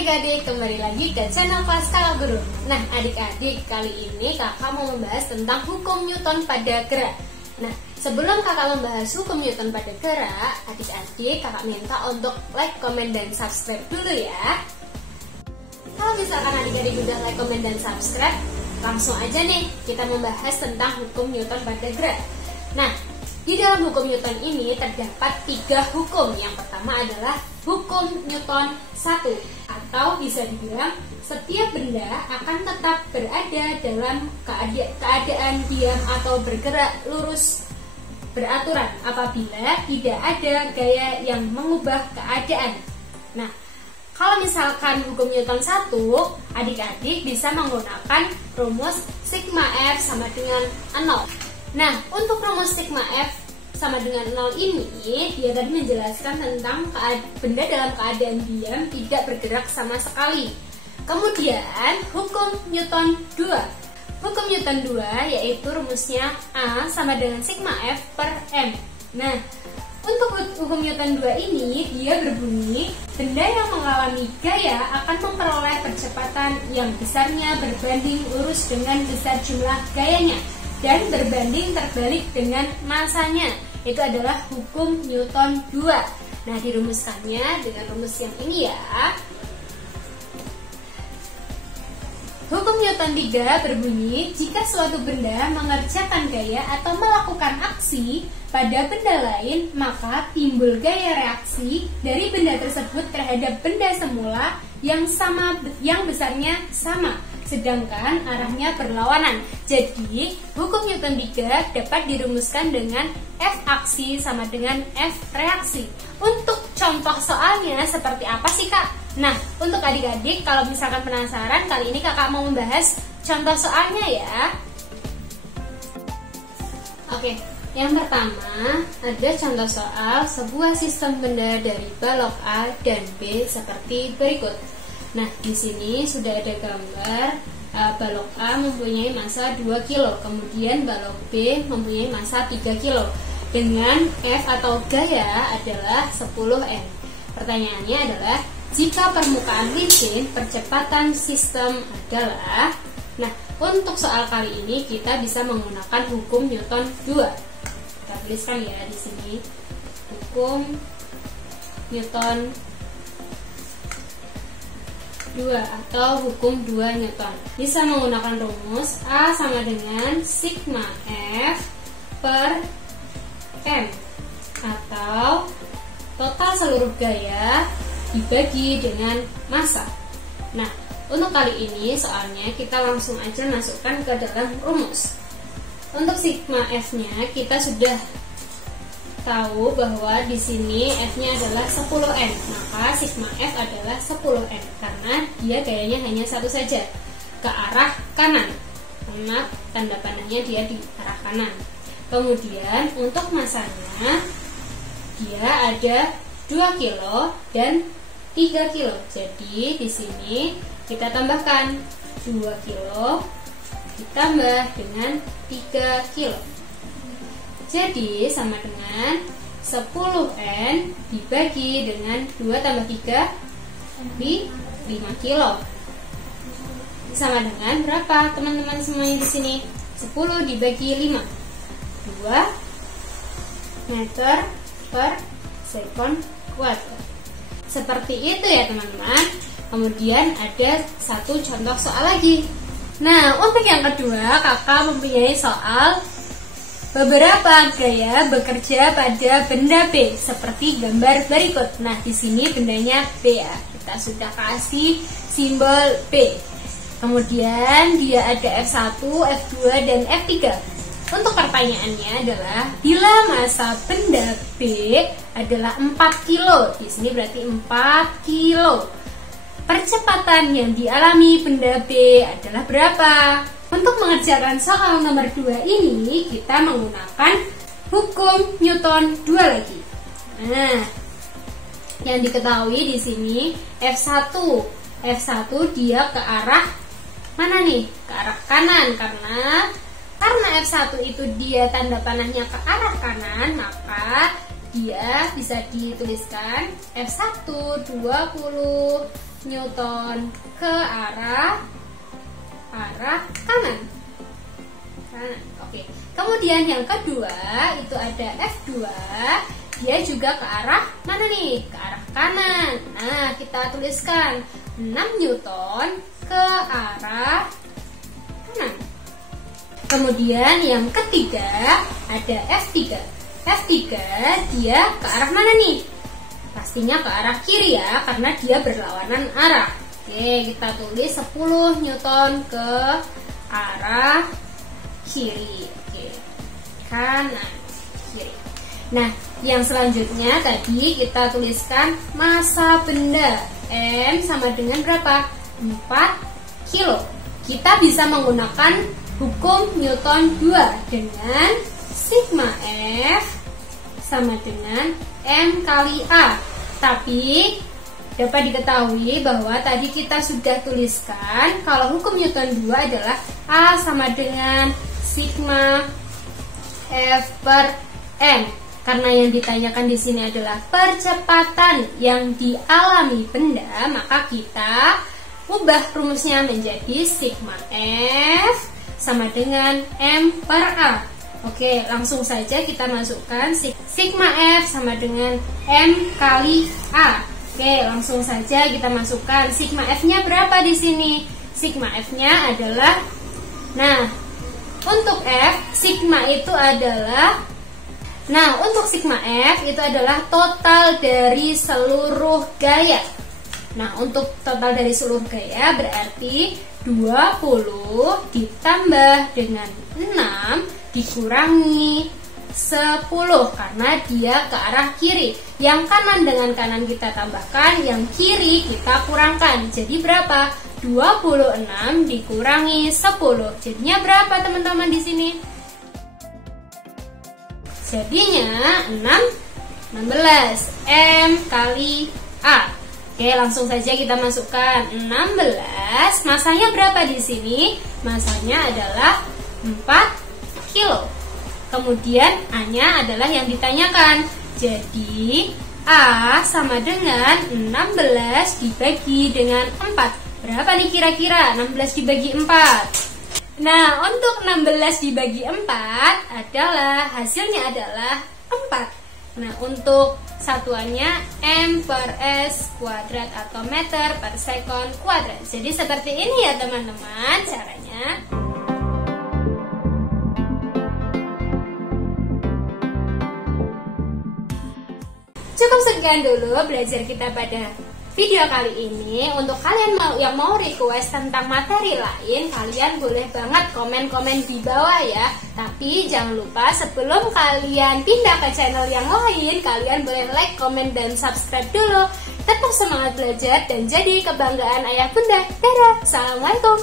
adik-adik, kembali lagi ke channel Kelas Kakak Guru. Nah adik-adik, kali ini kakak mau membahas tentang hukum Newton pada gerak. Nah sebelum kakak membahas hukum Newton pada gerak, adik-adik kakak minta untuk like, komen, dan subscribe dulu ya. Kalau misalkan adik-adik udah like, komen, dan subscribe, langsung aja nih kita membahas tentang hukum Newton pada gerak. Nah di dalam hukum Newton ini terdapat 3 hukum. Yang pertama adalah hukum Newton 1, atau bisa dibilang setiap benda akan tetap berada dalam keadaan diam atau bergerak lurus beraturan apabila tidak ada gaya yang mengubah keadaan. Nah, kalau misalkan hukum Newton 1, adik-adik bisa menggunakan rumus sigma F sama dengan 0. Nah, untuk rumus sigma F sama dengan 0 ini, dia tadi menjelaskan tentang benda dalam keadaan diam tidak bergerak sama sekali. Kemudian, hukum Newton 2. Hukum Newton 2 yaitu rumusnya A sama dengan sigma F per M. Nah, untuk hukum Newton 2 ini, dia berbunyi, benda yang mengalami gaya akan memperoleh percepatan yang besarnya berbanding lurus dengan besar jumlah gayanya dan berbanding terbalik dengan masanya. Itu adalah hukum Newton 2. Nah, dirumuskannya dengan rumus yang ini ya. Hukum Newton 3 berbunyi, jika suatu benda mengerjakan gaya atau melakukan aksi pada benda lain, maka timbul gaya reaksi dari benda tersebut terhadap benda semula yang besarnya sama, sedangkan arahnya berlawanan. Jadi, hukum Newton 3 dapat dirumuskan dengan F aksi sama dengan F reaksi. Untuk contoh soalnya seperti apa sih Kak? Nah, untuk adik-adik kalau misalkan penasaran, kali ini kakak mau membahas contoh soalnya ya. Oke, yang pertama ada contoh soal sebuah sistem benda dari balok A dan B seperti berikut. Nah, di sini sudah ada gambar balok A mempunyai massa 2 kg, kemudian balok B mempunyai massa 3 kg dengan F atau gaya adalah 10N. Pertanyaannya adalah, jika permukaan licin, percepatan sistem adalah. Nah, untuk soal kali ini kita bisa menggunakan hukum Newton 2. Kita tuliskan ya di sini. Hukum Newton 2 atau hukum 2 Newton. Bisa menggunakan rumus A sama dengan sigma F per M, atau total seluruh gaya dibagi dengan massa. Nah, untuk kali ini soalnya kita langsung aja masukkan ke dalam rumus. Untuk sigma F-nya kita sudah tahu bahwa di sini F-nya adalah 10N, maka sigma F adalah 10N karena dia gayanya hanya satu saja, ke arah kanan, karena tanda panahnya dia di arah kanan. Kemudian untuk massanya dia ada 2 kg dan 3 kg. Jadi di sini kita tambahkan 2 kg ditambah dengan 3 kg. Jadi sama dengan 10N dibagi dengan 2 tambah 3 di 5 kg. Sama dengan berapa teman-teman semuanya di sini? 10 dibagi 5. 2 meter per second kuadrat. Seperti itu ya teman-teman. Kemudian ada satu contoh soal lagi. Nah, untuk yang kedua, kakak mempunyai soal beberapa gaya bekerja pada benda B seperti gambar berikut. Nah, di sini bendanya B ya. Kita sudah kasih simbol B. Kemudian dia ada F1, F2, dan F3. Untuk pertanyaannya adalah, bila massa benda B adalah 4 kg, di sini berarti 4 kg, percepatan yang dialami benda B adalah berapa? Untuk mengerjakan soal nomor 2 ini, kita menggunakan hukum Newton 2 lagi. Nah, yang diketahui di sini F1 dia ke arah mana nih? Ke arah kanan, karena F1 itu dia tanda panahnya ke arah kanan, maka dia bisa dituliskan F1 20 Newton ke arah kanan. Oke. Kemudian yang kedua itu ada F2, dia juga ke arah mana nih? Ke arah kanan. Nah, kita tuliskan 6 Newton ke arah kanan. Kemudian yang ketiga ada F3. F3 dia ke arah mana nih? Pastinya ke arah kiri ya, karena dia berlawanan arah. Oke, kita tulis 10 Newton ke arah kiri. Oke, kanan, kiri. Nah, yang selanjutnya tadi kita tuliskan massa benda. M sama dengan berapa? 4 kilo. Kita bisa menggunakan hukum Newton 2 dengan sigma F sama dengan M kali A. Tapi dapat diketahui bahwa tadi kita sudah tuliskan kalau hukum Newton 2 adalah A sama dengan sigma F per M. Karena yang ditanyakan di sini adalah percepatan yang dialami benda, maka kita ubah rumusnya menjadi sigma F sama dengan M per A. Oke, langsung saja kita masukkan sigma F sama dengan M kali A. Oke, langsung saja kita masukkan sigma F-nya berapa di sini? Sigma F-nya adalah, nah, untuk F, sigma itu adalah, nah, untuk sigma F itu adalah total dari seluruh gaya. Nah, untuk total dari seluruh gaya berarti 20 ditambah dengan 6 dikurangi 10 karena dia ke arah kiri. Yang kanan dengan kanan kita tambahkan, yang kiri kita kurangkan. Jadi berapa? 26 dikurangi 10. Jadinya berapa teman-teman di sini? Jadinya 16 M kali A. Oke, langsung saja kita masukkan 16. Masanya berapa di sini? Masanya adalah 4 kilo. Kemudian A-nya adalah yang ditanyakan. Jadi A sama dengan 16 dibagi dengan 4. Berapa nih kira-kira 16 dibagi 4? Nah, untuk 16 dibagi 4 adalah, hasilnya adalah 4. Nah, untuk satuannya M per S kuadrat atau meter per sekon kuadrat. Jadi seperti ini ya teman-teman caranya. Cukup sekian dulu belajar kita pada video kali ini. Untuk kalian yang mau request tentang materi lain, kalian boleh banget komen-komen di bawah ya. Tapi jangan lupa sebelum kalian pindah ke channel yang lain, kalian boleh like, komen, dan subscribe dulu. Tetap semangat belajar dan jadi kebanggaan ayah bunda. Dadah, assalamualaikum.